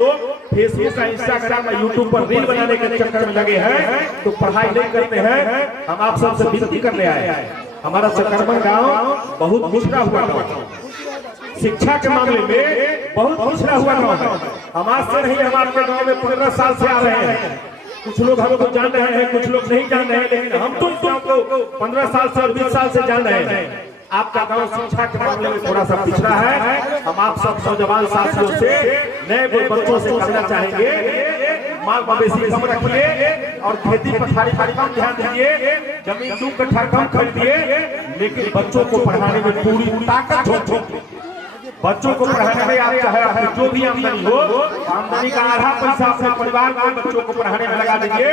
तो Facebook Instagram और YouTube पर रील बनाने के चक्कर में लगे हैं तो पढ़ाई नहीं करते हैं। हम आप सबसे विनती करने आए हैं, हमारा चकरमन गांव बहुत पिछड़ा हुआ गांव, शिक्षा के मामले में बहुत पिछड़ा हुआ गांव है। हम आज से नहीं, हम आपके गांव में 15 साल से आ रहे हैं। कुछ लोग हमको जान रहे हैं, कुछ लोग नहीं जान रहे हैं, लेकिन हम तो इसको 15 साल से और 20 साल से जान रहे हैं। आपका गांव शिक्षा के मामले में थोड़ा सा पिछड़ा है। हम आप सब नौजवान साथियों से, नए बच्चों से कहना चाहेंगे, माल मवेशी कम रखिए और खेती पथारी पर कम ध्यान दीजिए, जमीन 2 कट्ठा कम खरीदिए, लेकिन बच्चों को पढ़ाने में पूरी ताकत झोंकिए। बच्चों को पढ़ाने में आप चाहे आपकी जो भी आमदनी हो, आमदनी का आधा पैसा अपने परिवार के बच्चों को पढ़ाने में लगा दीजिए।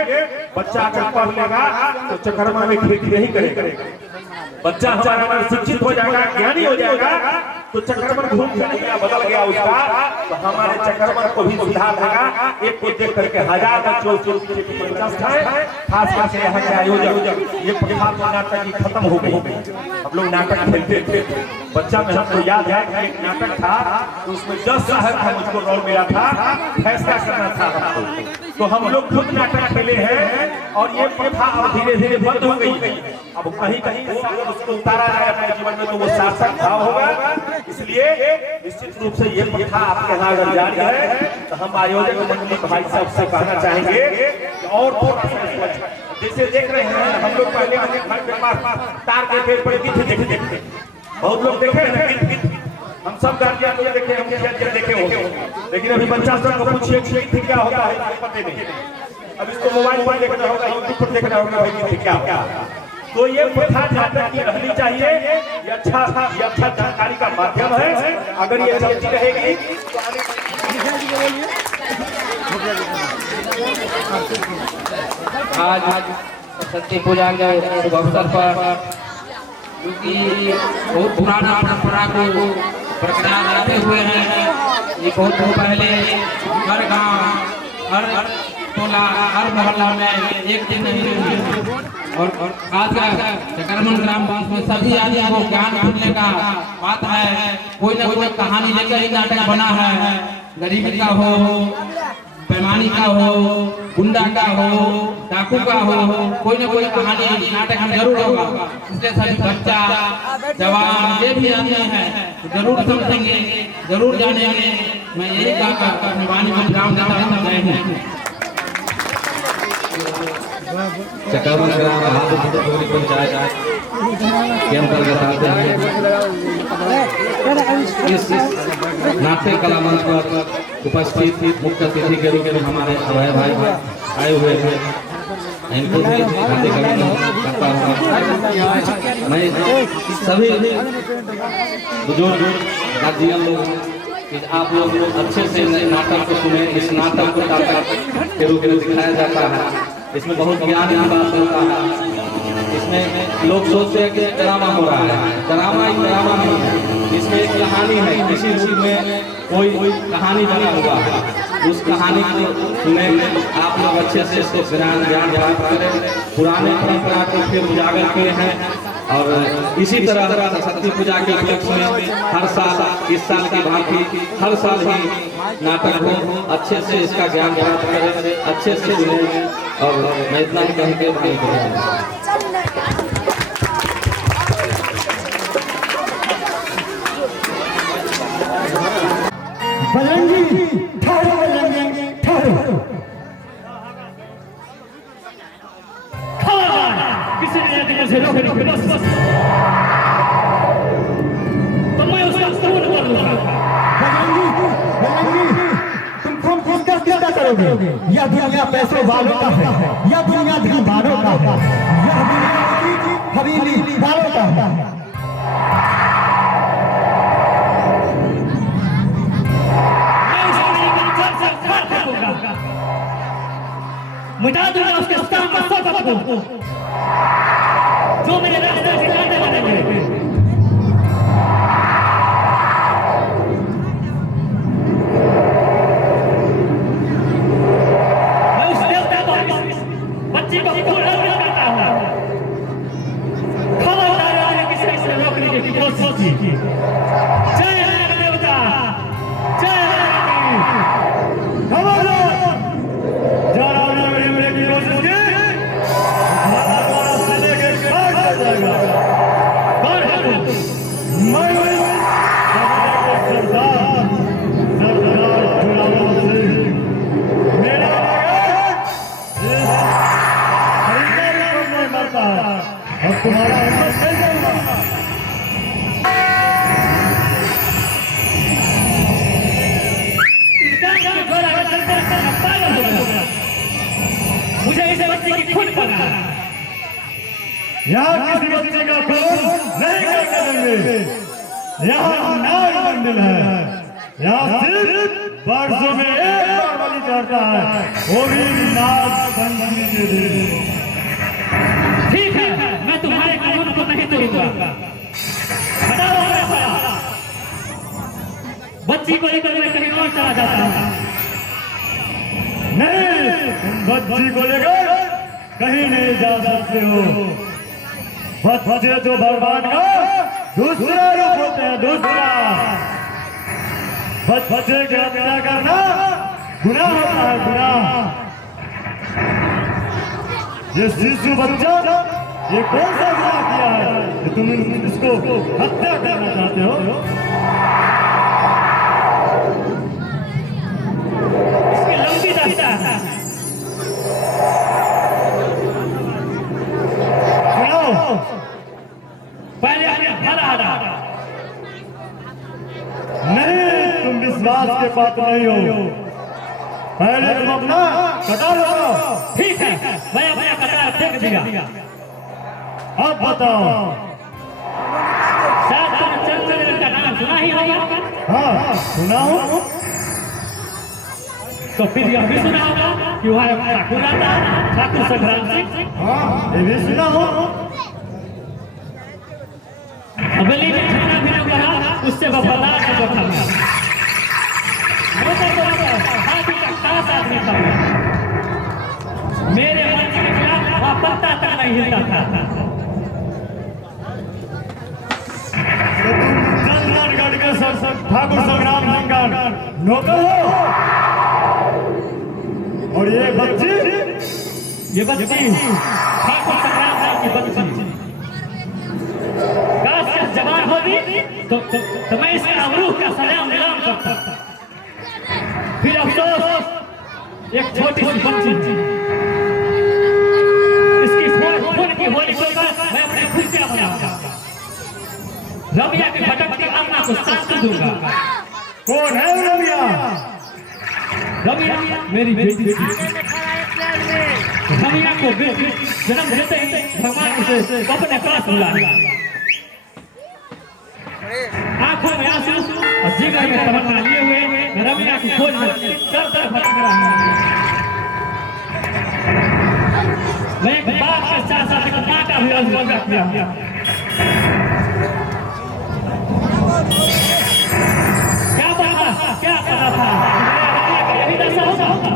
बच्चा अगर पढ़ लेगा तो चकरमा में खेती नहीं करेगा। बच्चा हमारा शिक्षित हो जाएगा, ज्ञानी हो जाएगा, तो चकरमन घूम गया, बदल गया उसका, तो हमारे चकरमन को भी सुधार देगा। एक को देख करके 1000 बच्चों को खास करके यहाँ के आयोजक ये प्रभाव नाटक की खत्म हो गई। हम लोग नाटक खेलते थे, बच्चा में हमको याद है कि एक नाटक था, तो उसमें 10 साहब का मुझको रोल मिला था, फैसला करना था हमको, तो हम लोग खुद नाटक खेले हैं और ये प्रथा अब धीरे धीरे बंद हो गई। अब कहीं कहीं उसको उतारा जाए अपने जीवन में तो वो सार्थक भाव होगा। इसलिए निश्चित रूप से ये प्रथा आपके यहाँ अगर जारी है तो हम आयोजक मंडली भाई साहब से कहना चाहेंगे कि और थोड़ा सा जैसे देख रहे हैं हम लोग पहले घर के पास तार के पेड़ पर गिद्ध देखते, बहुत लोग देखे हैं, हम सब गार्जियन लोग देखे, हम देखे होंगे, लेकिन अभी बच्चा सब को पूछिए गिद्ध क्या होता है पता नहीं। अब इसको मोबाइल पर देखना होगा, यूट्यूब पर देखना होगा भाई गिद्ध क्या होता है। तो ये प्रथा नाटक की रहनी चाहिए, ये अच्छा जानकारी का माध्यम है। अगर ये चलती रहेगी तो आज सरस्वती पूजा के शुभ अवसर पर क्योंकि बहुत पुराना परंपरा को बरकरार रखते हुए हैं। ये बहुत पहले हर गांव, हर टोला, हर मोहल्ला में एक दिन और आज का चकरमन ग्राम में सभी आदमी को ज्ञान मिलने का बात है। कोई न कोई कहानी लेकर ही नाटक बना है, गरीबी का हो, बेईमानी का हो, गुंडा का हो, डाकू का हो, कोई न कोई कहानी नाटक में जरूर होगा। इसलिए सभी बच्चा, जवान, ये भी आते हैं जरूर समझेंगे, जरूर जानेंगे। मैं यही कहकर मेहरबानी में ग्राम देता चकरमन ग्राम हाथोरी पंचायत के अंतर्गत आते हैं। इस नाट्य कला मंच पर उपस्थित मुख्य अतिथि के रूप में हमारे अभय भाई आए हुए हैं, इनको भी हार्दिक अभिनंदन करता हूँ। मैं सभी बुजुर्ग गार्जियन लोग, आप लोग अच्छे से नाटक को सुने। इस नाटक को नाटक के रूप में दिखाया जाता है, इसमें बहुत ज्ञान की बात होता है। इसमें लोग सोचते हैं कि ड्रामा हो रहा है, ड्रामा ही ड्रामा नहीं है, इसमें एक कहानी है, किसी रूप में कोई कहानी बना हुआ है। उस कहानी को सुने, आप लोग अच्छे से इसको ज्ञान प्राप्त करें, पुराने परंपरा को फिर उजागर किए हैं। और इसी तरह सरस्वती पूजा के उपलक्ष्य में हर साल, इस साल की भांति हर साल ही नाटक हो, अच्छे से इसका ज्ञान प्राप्त करें, अच्छे से सुने। और मैं इतना ही कह के भाई करूँगा। बलंगी ठहरो, बलंगी ठहरो, किसी ने मुझे रोक बस तो मैं उसका खून कर लूंगा। बलंगी तुम खून किसका करोगे? यह दुनिया पैसे वालों का है, यह दुनिया धन वालों का है, यह दुनिया हवेली वालों का है। मिटा दूंगा उसके स्थान का सबको जो मेरे रास्ते से जाने वाले हैं। मैं उस देवता को बच्ची को पूरा करता हूँ। खबरदार ने किसी से रोकने की कोशिश की। जय देवता, जय पागल हो गया। मुझे इस बच्चे की खून पड़ा। यहाँ किसी बच्चे का खून नहीं करने देंगे। यहाँ नाग मंदिर है, यहाँ सिर्फ वर्षों में एक बार बलि चढ़ता है, वो भी नाग पंचमी के दिन। ठीक है, मैं तुम्हारे कानून को नहीं तोड़ूंगा। हटाओ मेरे पास। बच्ची को लेकर मैं कहीं और चला जाता हूँ। नहीं, तुम बच्ची को लेकर कहीं नहीं जा सकते हो। बच्चे तो भगवान का दूसरा रूप होते हैं, दूसरा। बच्चे की हत्या करना गुनाह होता है, गुनाह। ये शिशु बच्चा, ये कौन सा गुनाह किया है कि तुम इसको हत्या करना चाहते हो? इसकी लंबी दास्तान है। सुनाओ। पहले अपने भला हटा। नहीं, तुम विश्वास के पात्र नहीं हो। पहले तुम अपना कटार लगाओ। ठीक है, मैं अपना कटार फेंक दिया। अब बताओ। शायद तुमने चंद्रदेव का नाम सुना ही होगा। हाँ, सुनाओ। तो फिर यह भी सुना होगा कि वहाँ ठाकुर आता, ठाकुर संग्राम सिंह। हाँ, ये भी सुना हो। हवेली में जितना भी लोग रहा, उससे वफादार से बैठा हुआ। हाथी का खास आदमी था। मेरे मर्जी के खिलाफ वहाँ पत्ता तक नहीं हिलता था। तो तुम चंदनगढ़ के ठाकुर संग्राम सिंह का नौकर हो, और ये बच्ची ठाकुर संग्राम सिंह की बच्ची। काश यह जवान होती तो मैं इसका रूह का सलाम नीलाम करता। फिर अफसोस, एक छोटी सी बच्ची, इसकी खून की होली को मैं अपनी खुशियां मनाऊंगा। रमिया की भटकती आत्मा को शांति दूंगा। कौन है रमिया? रमिया मेरी बेटी थी। रमिया को जन्म देते ही भगवान उसे अपने पास बुलाया। आंखों में आंसू और जिगर में तमन्ना लिए हुए रमिया की खोज में दर भटक रहा हूं। मैं एक बाप के साथ साथ एक मां का भी अनुभव किया। क्या पता था यही दशा होगा।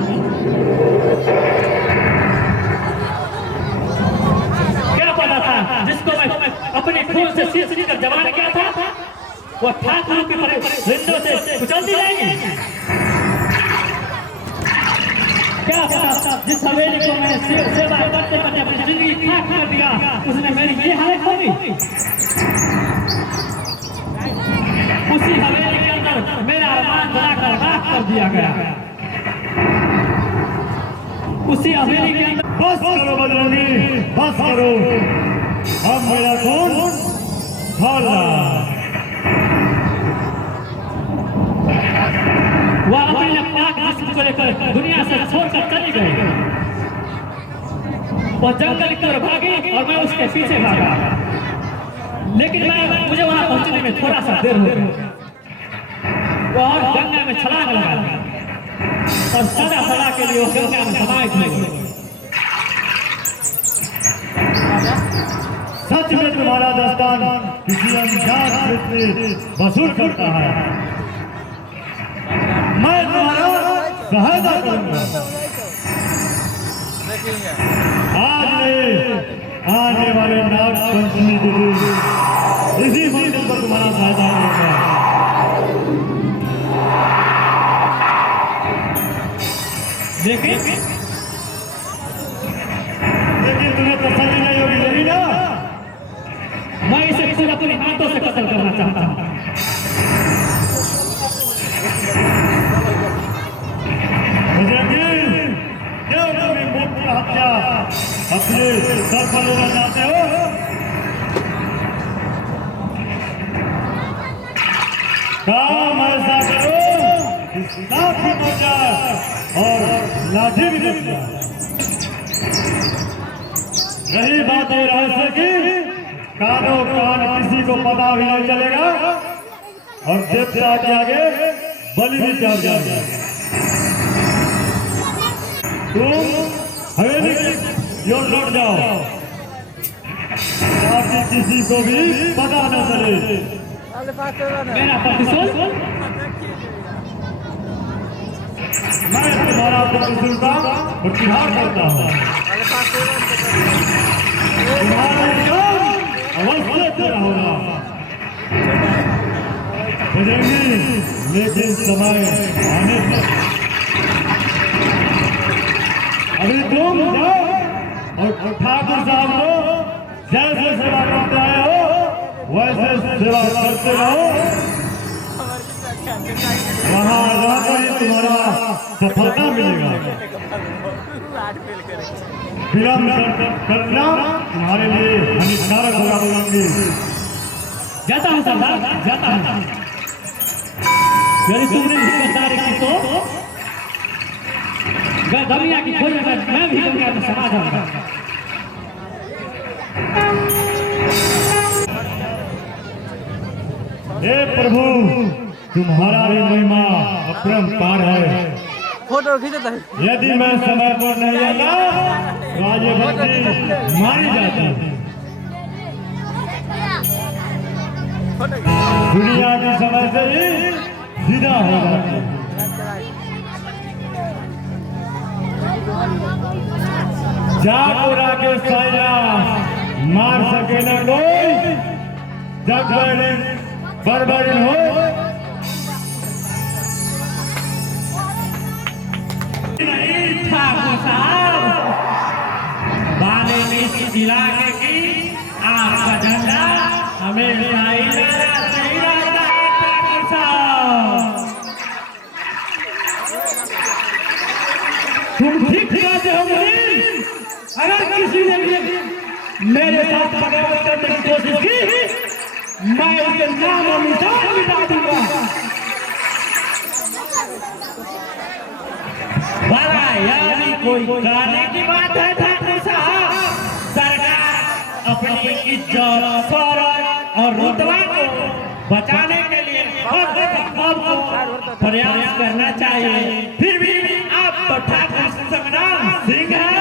क्या पता था जिसको मैं अपने खून से सींच कर जवान किया था, वो ठाकुर की रिंदों से कुचल दी जाएगी। क्या पता जिस हवेली को मैंने सेवा करते करते अपनी जिंदगी खाक कर दिया, उसने मेरी ये हालत होगी। उसी हवेली के अंदर मेरा अरमान जलाकर राख कर दिया गया। उसी हवेली के अंदर। बस करो बजरंगी, बस करो। अब मेरा खून खौला। वह अपने पाक जिस्म को लेकर दुनिया से छोड़कर चली गई। वह जंगल की ओर भागी और मैं उसके पीछे भागा, लेकिन मुझे वहां पहुंचने में थोड़ा सा देर हो गया। और गंगा में छलांग लगा और सदा सदा के लिए वो गंगा में समाहित हो गए। सच में तुम्हारा दास्तान किसी अनजान से वसूल करता है। मैं तुम्हारा सहायता करूंगा। आज नहीं, आने वाले नाग पंचमी के दिन इसी मंदिर पर तुम्हारा सहायता करूंगा। लेकिन तुम्हें तसल्ली नहीं होगी, यही ना? मैं इसे खुद अपने हाथों से कत्ल करना चाहता हूँ। क्यों तुम मुक्त हत्या अपने सर पर लेना चाहते हो? काम ऐसा करो कि लाठी बच जाए और लाठी भी नहीं दिया। रही बात ये रहस्य की, कानों कान किसी को पता भी नहीं चलेगा और देवता के आगे बलि भी चढ़ जाएगा। तुम हवेली की ओर लौट जाओ ताकि किसी को भी पता न चले। मेरा प्रतिशोध मैं तुम्हारा प्रतिशोध प्रतिहार करता हूँ। तुम्हारा काम अवश्य पूरा होगा बजरंगी, लेकिन समय आने पर अभी तुम जाओ और ठाकुर साहब को जैसे सेवा करते आए हो वैसे सेवा करते रहो। वहाँ रहकर ही तुम्हारा सफलता मिलेगा। विलम्ब करना तुम्हारे लिए हानिकारक होगा बजरंगी। जाता हूँ सरदार, जाता हूँ। यदि तुमने हिम्मतदारी की तो गंगा की खोज में मैं भी गंगा में समा जाऊंगा। हे प्रभु, तुम्हारा भी महिमा अपरंपार है। फोटो खींचता है। यदि मैं समय पर नहीं आता राजे भक्ति मारी जाती। दुनिया की समय से ही सीधा हो जाती। जागोरा के साया मार सके न कोई, जब बर्बादी हो ठाकुर साहब, बाले इस इलाके की आपका झंडा हमेशा ही रहता है ठाकुर साहब। तुम ठीक कहते हो मुनीम। अगर किसी ने भी मेरे साथ बगावत करने की कोशिश की, मैं उसके नाम और निशान मिटा दूंगा। बड़ा यानी कोई गाने की बात है ठाकुर साहब। सरकार अपनी इज्जत, शौहरत और रुतबा को बचाने के लिए आपको प्रयास करना चाहिए। फिर भी आप तो ठाकुर संग्राम सिंह हैं।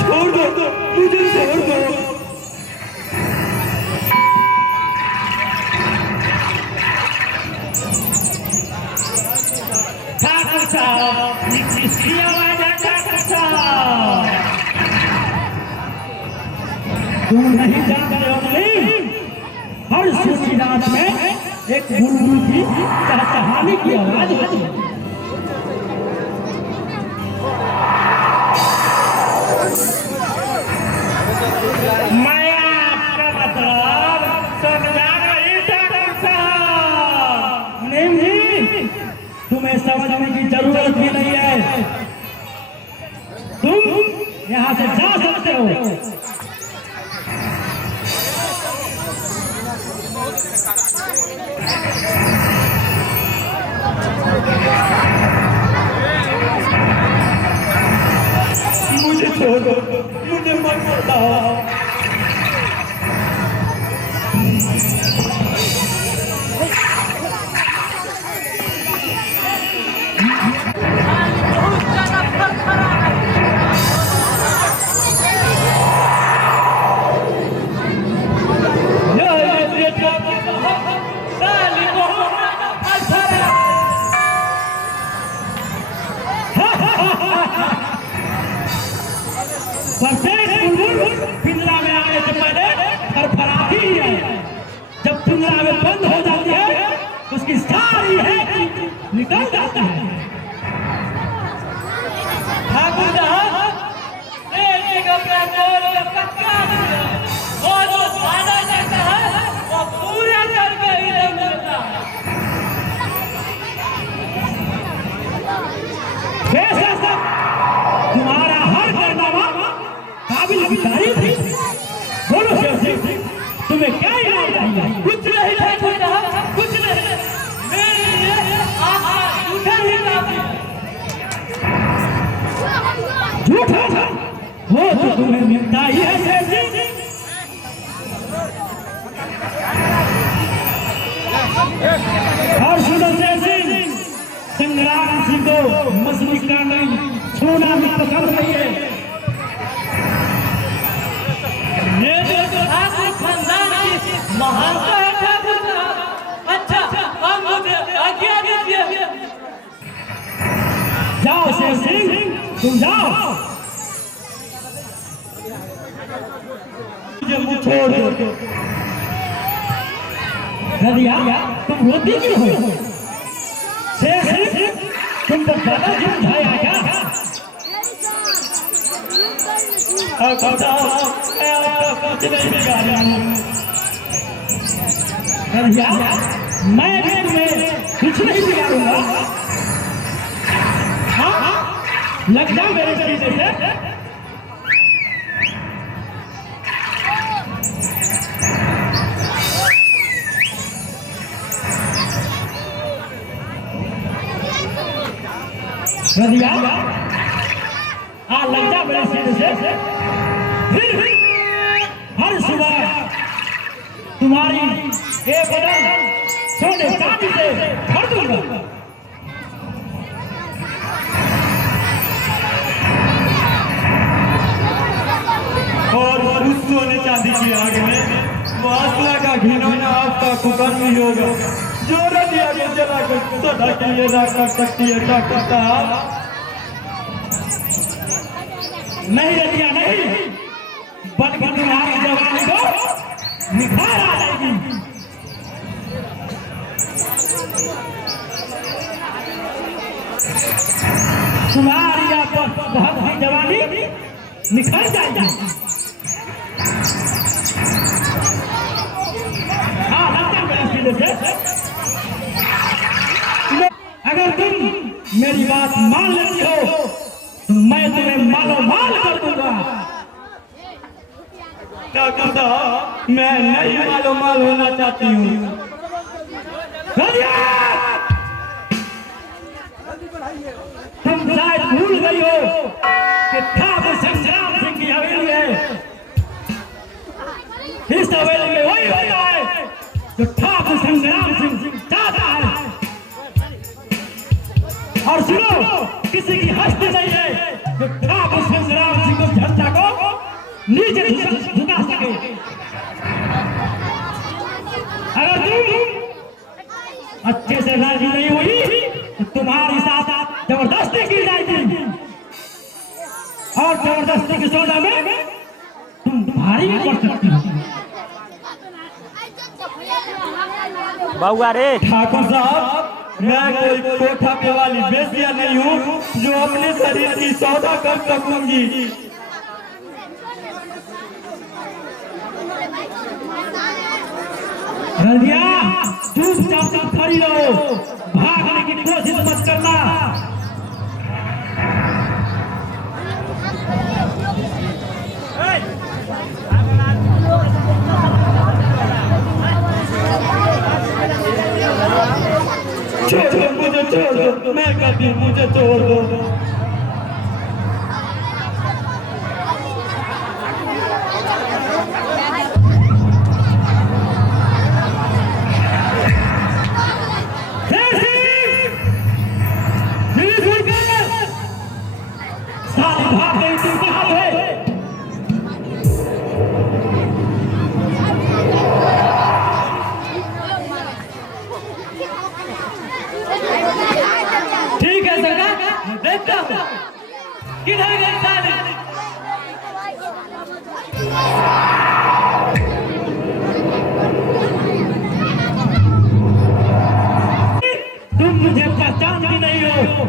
छोड़ दो, मुझे छोड़ दो। ठाकुर साहब, किसकी आवाज है ठाकुर साहब? तुम नहीं जानते हो नहीं? हर सूची रात में एक बुलबुल की चहचहाने की आवाज होती है। मैं आपका मतलब समझा नहीं ठाकुर साहब। नहीं, तुम्हें समझने की जरूरत भी नहीं है। तुम यहाँ से जा सकते हो। मुझे छोड़ दो, मुझे मत बताओ। प्रत्येक बुलबुल पिंजरा में आने से पहले फरफराती है। जब पिंजरा में बंद हो जाती है उसकी सारी है निकल जाती है। ठाकुर साहब, एक अपना गोल पक्का वो जो वादा करता है वो पूरा चाहिए। कुछ नहीं ठाकुर साहब, कुछ नहीं, मेरे लिए आप झूठे ही काफी। झूठा था वो तो तुम्हें मिलता ही है शेर जी। और सुनो शेर सिंह, संग्राम सिंह को मछली का नहीं सोना भी पसंद नहीं है। ये जो ठाकुर खानदान की महानता है ठाकुर साहब। अच्छा अब मुझे आज्ञा दीजिए। जाओ शेर सिंह, तुम जाओ। मुझे मुँह छोड़ दो। रदिया तुम रोती क्यों हो? शेर सिंह तुम तो ज्यादा झूठ खाया क्या? कुछ नहीं बिगाड़ा। रदिया मैं भी तुम्हें कुछ नहीं बिगाड़ूंगा। हाँ लग जाओ मेरे सीधे से। रदिया लग जा मेरे सीधे से। फिर हर सुबह तुम्हारी एक बदन सोने चांदी से भर दूंगा। और उस सोने चांदी की आग में वासना का घिनौना आपका कुकर्म ही होगा, जो रदिया को जलाकर सदा के लिए ना कर सकती है डॉक्टर साहब। नहीं रदिया नहीं, बल्कि तुम्हारी जवानी को निखार आ जाएगी। तुम्हारी बहुत ही जवानी निखर जाएगी। हाँ लगता मेरे सीधे से। अगर तुम मेरी बात मान लेती हो तो मैं तुम्हें मालो माल कर दूंगा। डॉक्टर साहब मैं नहीं मालो माल होना चाहती हूँ। तुम शायद भूल गई हो कि ठाकुर संग्राम सिंह की हवेली है। इस हवेली में वही होता है जो ठाकुर संग्राम सिंह चाहता है। और सुनो, किसी की हस्ती नहीं है जो ठाकुर संग्राम सिंह को झंडा को नीचे झुका सके। अगर तुम अच्छे से राजी नहीं हुई तो तुम्हारी साथ जबरदस्ती की जाएगी। और जबरदस्ती की सौदा में तुम भारी भी पड़ सकती हो। बाबुआ रे ठाकुर साहब मैं कोई कोठा पे वाली बेसिया नहीं हूँ जो अपने शरीर की सौदा कर सकूंगी। रदिया चुपचाप खड़ी रहो, भागने की कोशिश मत करना। छोड़ मुझे, छोड़ दो, मैं कहती हूँ मुझे छोड़ दो। ठीक है सरकार, देखता हूँ किधर गई साली। तुम मुझे पहचान भी नहीं हो,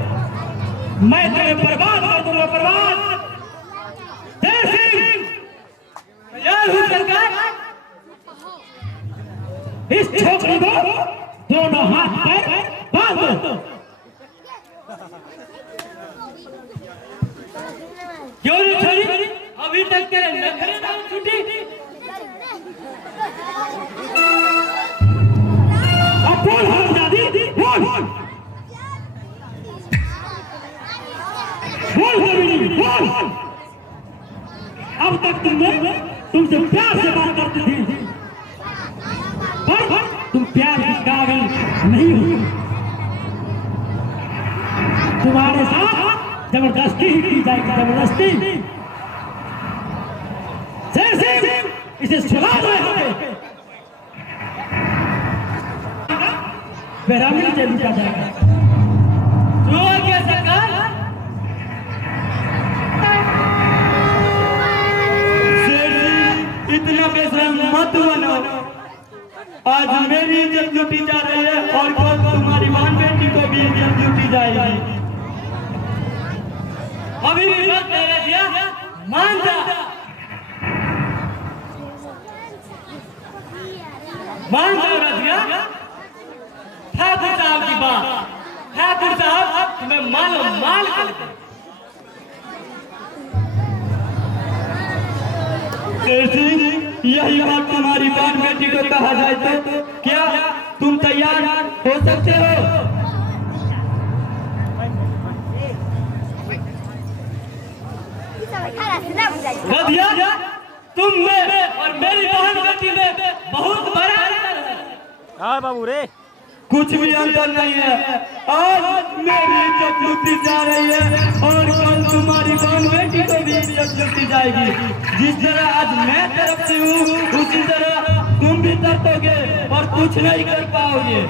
मैं तुम्हें बर्बाद कर दूंगा, बर्बाद। जय सिंह, तैयार हूँ सरकार। इस छोकरी को दोनों हाथ पैर बांध दो। क्यों रे छोरी, अभी तक तेरे नखरे ना छूटी। तुमसे प्यार से बात करती थी, पर तुम प्यार के काबिल नहीं हो। तुम्हारे साथ जबरदस्ती ही की जाएगी, जबरदस्ती। इसे सुला दो यहाँ पे, बेरामी से लूटा जाएगा। सरकार इतना बेशरम मत बनो। आज मेरी इज्जत लूटी जा रही है और कल तुम्हारी बहन बेटी को भी इज्जत लूटी जाएगी। अभी भी मत दिया, मान जा, मान जा रजिया। ठाकुर साहब की बात, ठाकुर साहब तुम्हें मालो माल करते। यही बात तुम्हारी बहन बेटी को कहा जाए तो क्या तुम तैयार हो सकते हो? रजिया, तुम में और मेरी बहन बेटी में बहुत बड़ा अंतर है। हाँ बाबू रे, कुछ भी अंतर नहीं है। आज मेरी इज्जत लूटी जा रही है और कल तुम्हारी बहन बेटी को भी इज्जत लूटी जाएगी। जिस तरह आज मैं तरफती हूँ उसी तरह तुम भी तरफोगे और कुछ नहीं कर पाओगे।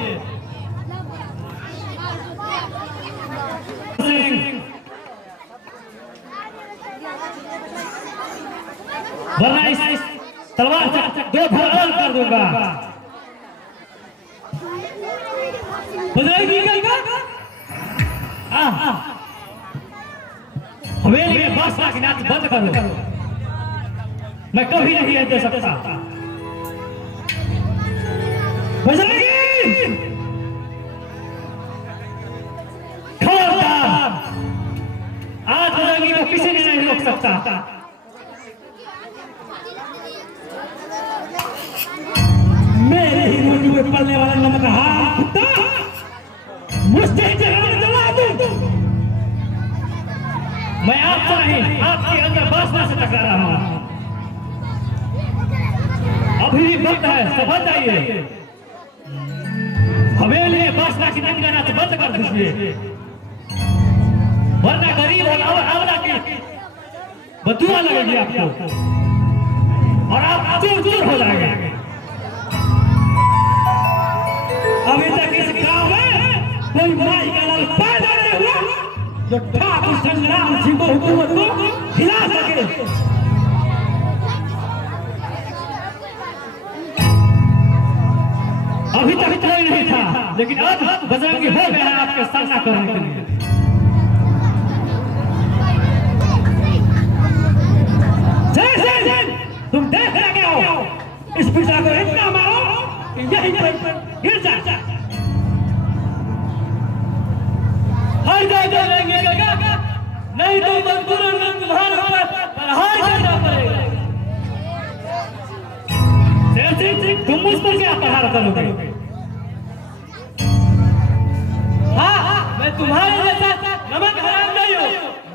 वरना इस तलवार से दो धड़ कर दूंगा। हवेली में बादशाह की नाच बंद करो, मैं कभी नहीं दे सकता। खबरदार, आज बजरंगी को किसी ने नहीं रोक सकता। मेरे ही रोटी में पड़ने वाला नमक हाथ मुझसे जवाब दो। मैं आपसे नहीं, आपके अंदर बासना से टकरा रहा हूं। अभी भी वक्त है, समझ जाइए। हवेली में बासना की नंगा नाच बंद कर दीजिए, वरना गरीब और अवला की बदुआ लगेगी आपको और आप चूर चूर हो जाएंगे। अभी तक इस गांव में कोई माई का लाल पैदा नहीं हुआ जो ठाकुर संग्राम सिंह को हुकूमत को हिला सके। अभी तक कोई नहीं था, लेकिन अब बजरंगी हो गया है आपके सामना करने के लिए। तुम देख लगे हो, इस पिता को इतना मारो कि यही गिर जाए। हर जगह लेंगे नहीं तो तुरंत तुम्हारे ऊपर प्रहार करना पड़ेगा। तुम मुझ पर क्या प्रहार करोगे? हाँ, मैं तुम्हारे जैसा नमक हराम नहीं हूँ।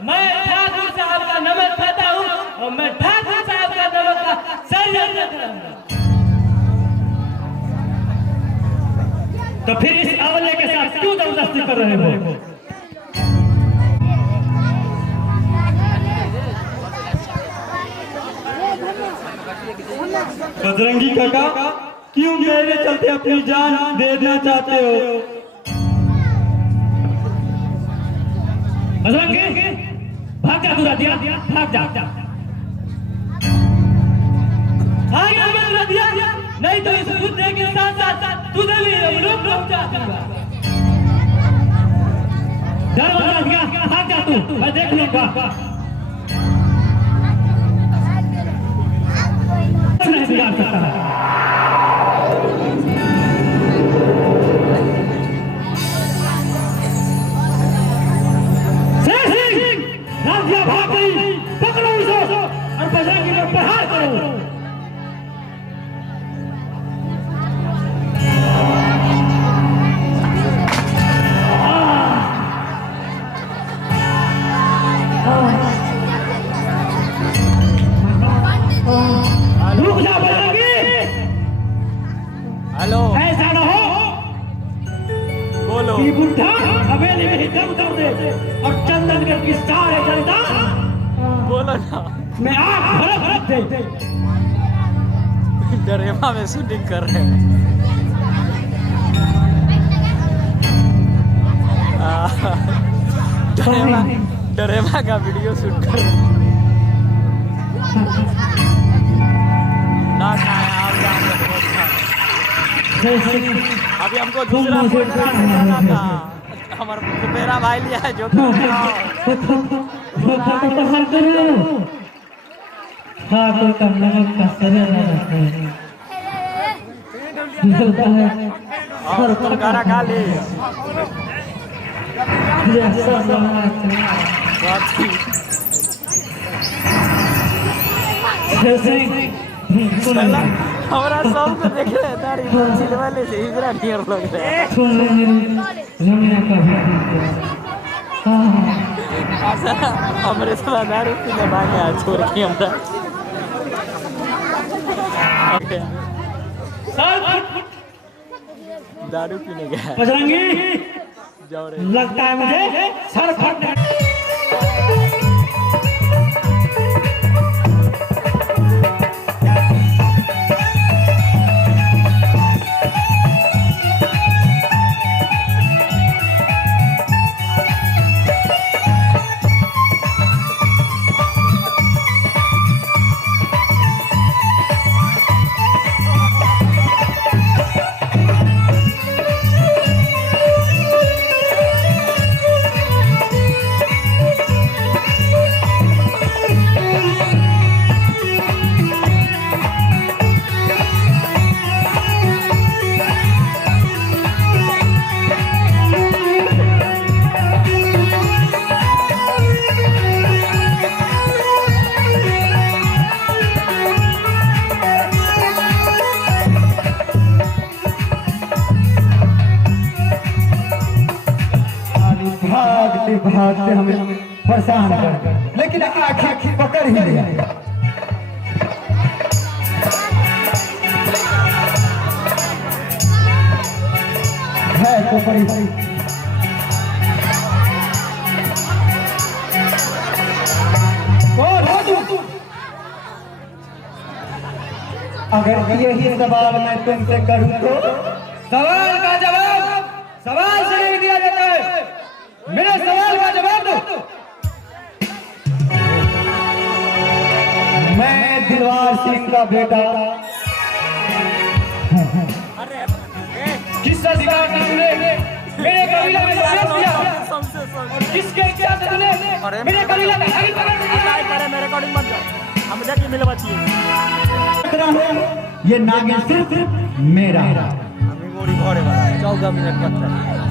मैं ठाकुर साहब का नमक खाता हूँ और मैं ठाकुर साहब का नमक का संयम कराऊंगा। तो फिर इस अवले के साथ क्यों जबरदस्ती कर रहे हो? बजरंगी काका, क्यों मेरे चलते अपनी जान दे देना चाहते हो? बजरंगी, भाग जा, दूर दिया, भाग जा। दिया नहीं तो इस मुद्दे के साथ साथ तुझे भी डूब जाऊंगा। डर बता दिया, भाग जा तू, मैं देख लूंगा। नहीं बिगाड़ सकता है। राजिया भाग गई, पकड़ो उसे और बजरंगी पर प्रहार करो। ऐसा न हो बोलो कि बुढ़ा हवेली में ही दम कर दे और चंदन के की सारे जनता बोलो ना मैं आग भर दे। डरेवा में शूटिंग कर रहे हैं। डरेवा का वीडियो शूट कर रहे हैं। ना खाए आप जान अभी हमको दूसरा फोन था हमारा मेरा भाई लिया है जो ठाकुर का नमक का सरिया रहता है और गाना खा ले हमारा सब को देख रहे हैं तारी सिलवाले से इधर नियर लग रहा है रमना का हमारे साथ दारू पीने भागे आज छोड़ के हमरा दारू पीने गया बजरंगी जाओ रे लगता है मुझे सर फटने भागते हमें परेशान कर, लेकिन आखिर पकड़ ही लिया। है तो बड़ी अगर यही सवाल मैं तुमसे करूं तो सवाल का जवाब सवाल से नहीं दिया जाता है। मेरे सवाल का जवाब दो। मैं दिलवार सिंह का बेटा किस अधिकार से तूने मेरे कबीले में प्रवेश किया? किसके इख्तियार से तूने मेरे कबीले में आगे पकड़ लिया? मेरे रिकॉर्डिंग मत कर हम जाके मिल बचिए ये नागिन सिर्फ मेरा हमें गोड़ी घोड़े वाला 14 मिनट तक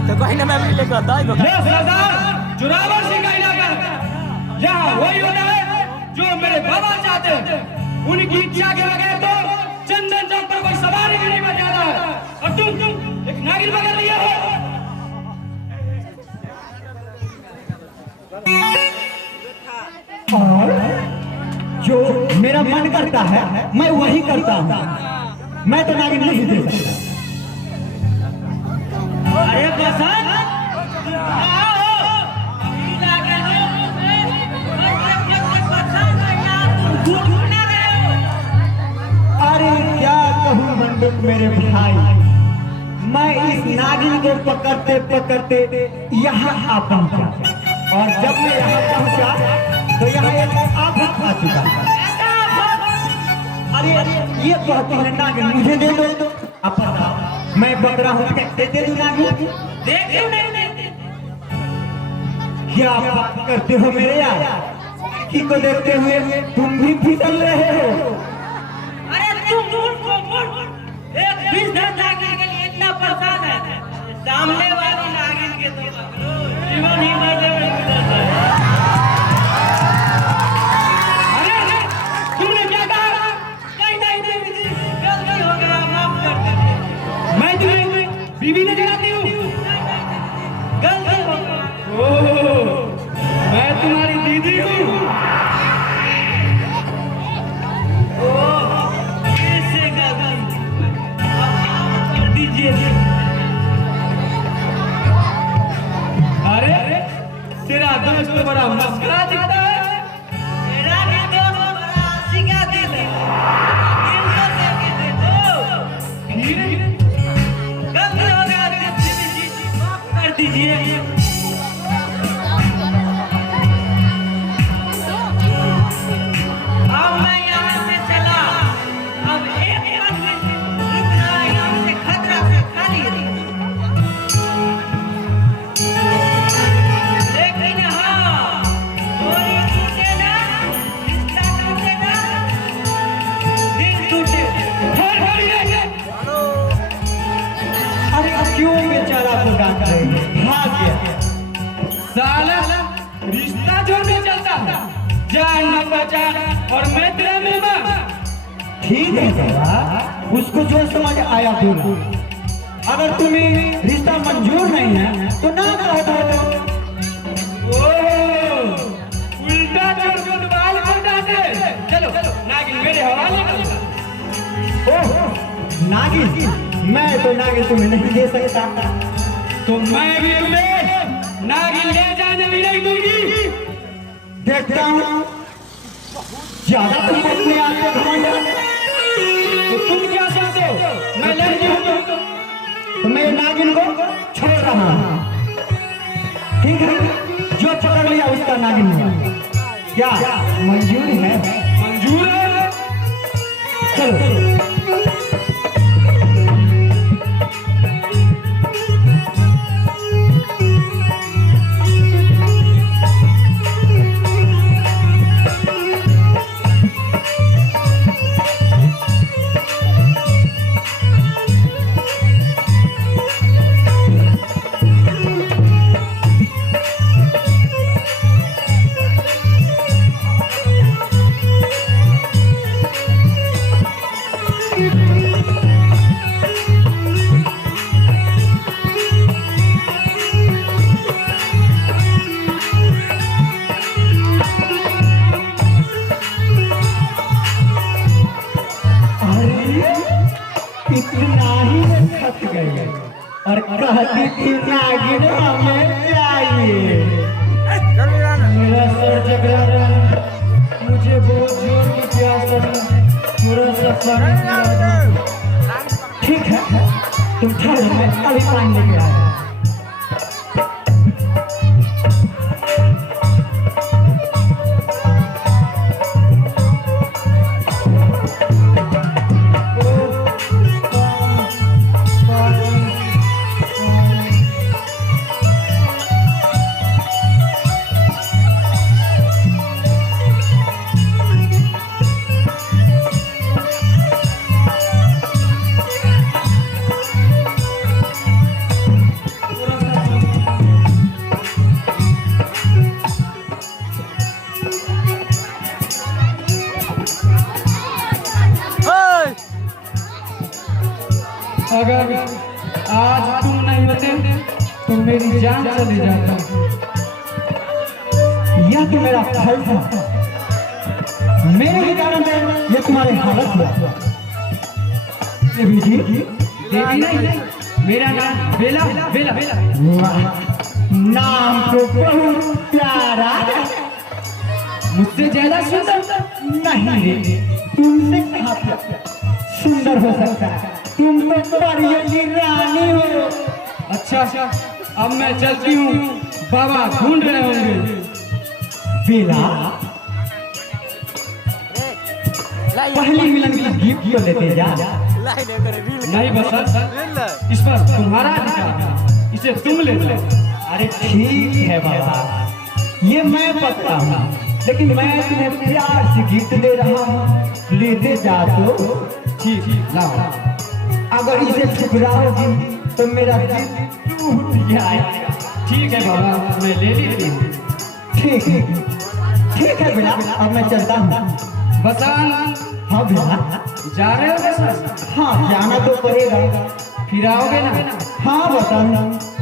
तो कहीं ना मैं भी लेकर आता है सरदार जोरावर सिंह का इलाका यहाँ वही होता है जो मेरे बाबा चाहते हैं। उनकी इच्छा के बगैर तो चंदन चौक पर कोई सवारी भी नहीं बच जाता है। और तुम एक नागिन पकड़ लिए हो। और जो मेरा मन करता है मैं वही करता हूँ। मैं तो नागिन नहीं दे सकता। अरे बसंत अरे क्या कहूँ मंडप मेरे भाई, मैं इस नागिन को पकड़ते पकड़ते यहाँ आ पहुँचा और जब मैं यहाँ पहुँचा तो यहाँ एक आफत आ चुका। अरे ये कहती है नागिन मुझे दे दो तो अपन मैं पकड़ा हूँ कैसे दे दूँ नागिन? क्या बात करते हो मेरे यार, लड़की को देखते हुए तुम भी फिसल रहे हो। अरे तुम एक 20 नागिन के लिए इतना परेशान है, सामने वाली नागिन के तो जीवन ही मजे में गुजर जाए। अरे तुमने क्या कहा? नहीं गलती हो गया, माफ कर दो। मैं तुम्हें बीवी नहीं जगाती हूँ, गलती हो गया। ओह मैं तुम्हारी दीदी हूँ। अरे तेरा दोस्त तो बड़ा मस्करा दिखता है। मेरा भी दोस्त बड़ा सिखा दिल है। दिल को देके देखो। फिर गलती हो गया तो माफ कर दीजिए। अब मैं यहाँ से चला। अब एक पल में रुकना यहाँ से खतरा से खाली है। लेकिन हाँ, चोरी टूटे ना, रिश्ता टूटे ना, दिल टूटे। अरे क्यों बेचारा को डांट रहे हैं? भाग गया। साला रिश्ता जोड़ने चलता जान न पहचान और मैं तेरा मेहमान। ठीक है बाबा, उसको जो समझ आया बोला। अगर तुम्हें रिश्ता मंजूर नहीं है तो ना कह दो। ओह, उल्टा जोड़ को बाल कर डांटे। चलो नागिन मेरे हवाले कर। ओह नागिन, मैं तो नागिन तुम्हें नहीं दे सकता। तो मैं भी तुम्हें नागिन ले जाने भी नहीं दूंगी। देखता हूँ ज्यादा तुम अपने आप पे घमंड है। तो तुम क्या समझते हो मैं लड़की हूँ? तो मैं नागिन को छोड़ रहा हूँ। ठीक है, जो पकड़ लिया उसका नागिन हुआ। क्या मंजूर है? मंजूर है। चलो इतना ही थक गए और कहती थी नागिन हमें चाहिए। मेरा सर जग रहा है, मुझे बहुत जोर की प्यास लगी, थोड़ा सा पानी पिला दो। ठीक है, तुम ठहरो, मैं अभी पानी लेके आया। अगर आज तुम नहीं होते तो मेरी जान चली जाती। यह तो मेरा फल था, मेरे ही कारण ये तुम्हारे हालत हुआ। देवी जी, देवी नहीं, मेरा नाम बेला बेला बेला। वाह, नाम तो बहुत प्यारा है। मुझसे ज्यादा सुंदर नहीं रे, तुमसे कहाँ सुंदर हो सकता है? तुम तो परियों की रानी हो। अच्छा, अब मैं चलती हूँ, बाबा ढूंढ रहे होंगे। बेला, पहली मिलन की गिफ्ट क्यों लेते जा? नहीं बसंत, इस पर तुम्हारा अधिकार है, इसे तुम ले लो। अरे ठीक है बाबा, ये मैं पता हूँ, लेकिन मैं तुम्हें प्यार से गिफ्ट दे रहा हूँ, लेते जा तो। ठीक, लाओ। अगर इसे ठुकराओगी तो मेरा दिल टूट जाएगा। ठीक है बाबा, मैं ले लेती हूँ। ठीक है, ठीक है बेटा, अब मैं चलता हूँ। बसंत, हाँ बेटा, जा रहे हो बसंत? हाँ जाना तो पड़ेगा। फिर आओगे ना? हाँ बताऊँ।